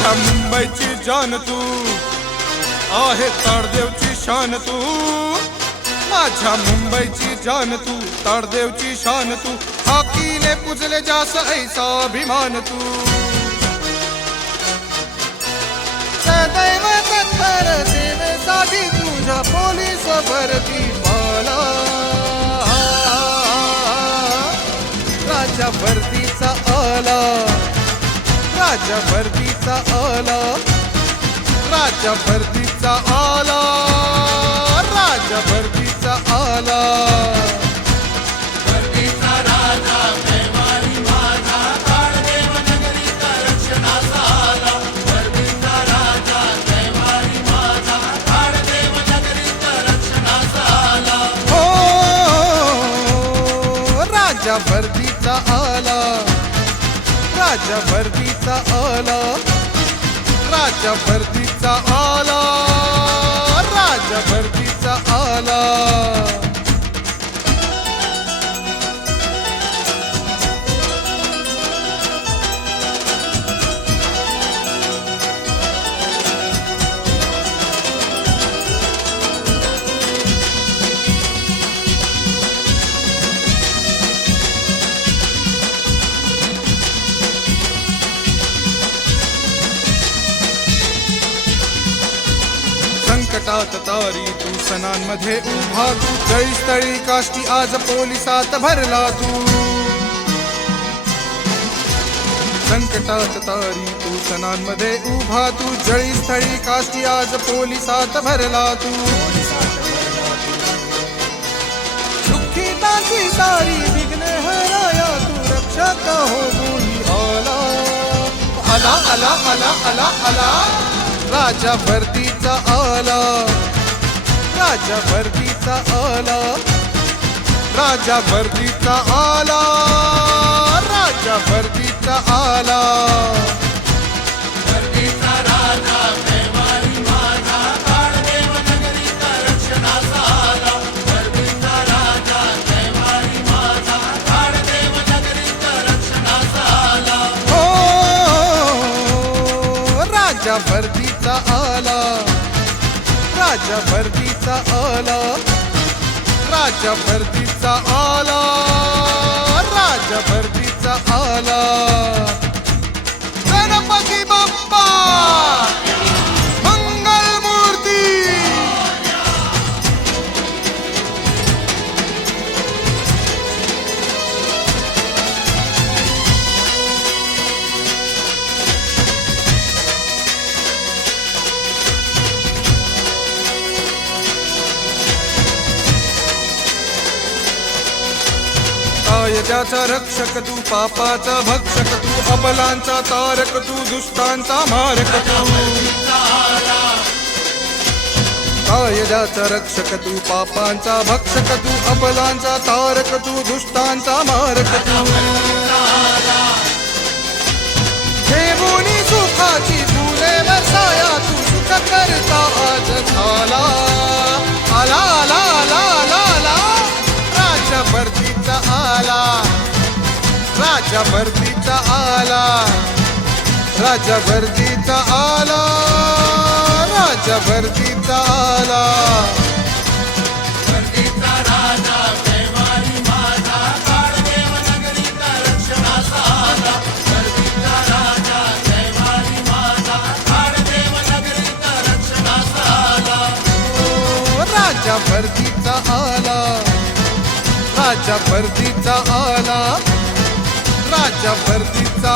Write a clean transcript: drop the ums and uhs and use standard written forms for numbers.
माझ्या मुंबईची जान तू आहे, ताडदेवची शान तू, माझ्या मुंबईची जान तू, ताडदेवची शान तू, हाकीने पुजले जास ऐसा अभिमान तू, सदैव तत्पर सेवेसाठी तुझ्या पोलीस भरती मला, राजा भरतीचा आला, राजा भरतीचा आला, राजा भरतीचा आला, राजा भरतीचा आला, भरतीचा राजा कैवारी माझा, ताडदेव नगरीचा रक्षणाचा आला, भरतीचा राजा कैवारी माझा, ताडदेव नगरीचा रक्षणाचा आला, हो राजा भरतीचा आला, राजा भरतीचा आला, राजा भरतीचा आला, राजा भरतीचा आला, संकटात तारी तू, सणांमध्ये उभा तू, जळीस्थळी काष्टी आज पोलिसात भरला तू, संकटात तारी तू, सणांमध्ये उभा तू, जळीस्थळी काष्टी आज पोलिसात भरला तू, दुःखितांची सारी विघ्ने हराया तू, रक्षक हो बोली आला, आला आला आला आला आला, राजा भरतीचा आला, राजा भरतीचा आला, राजा भरतीचा आला, राजा भरतीचा आला, भरतीचा राजा कैवारी माझा, ताडदेव नगरीचा रक्षणाचा आला, भरतीचा राजा कैवारी माझा, ताडदेव नगरीचा रक्षणाचा आला, हो राजा भरतीचा आला, राजा भरतीचा आला, राजा भरतीचा आला, राजा भरतीचा आला, गणपती बाप्पा मंगलमूर्ती, कायद्याचा रक्षक तू, पापाचा भक्षक तू, अबलांचा तारक तू, दुष्टांचा मारक तू, कायद्याचा रक्षक तू, पापांचा भक्षक तू, अबलांचा तारक तू, दुष्टांचा मारक तू, ठेवूनी सुखाची फुले वसाया तू, सुख करता आज झाला, आला आला आला आला आला, राजा भरतीचा आला, राजा भरतीचा आला, राजा भरतीचा आला, राजा भरतीचा आला, भरतीचा राजा कैवारी माझा, ताडदेव नगरीचा रक्षणाचा आला, भरतीचा राजा कैवारी माझा, ताडदेव नगरीचा रक्षणाचा आला, ओ राजा भरतीचा आला, राजा भरतीचा आला, राजा भरतीचा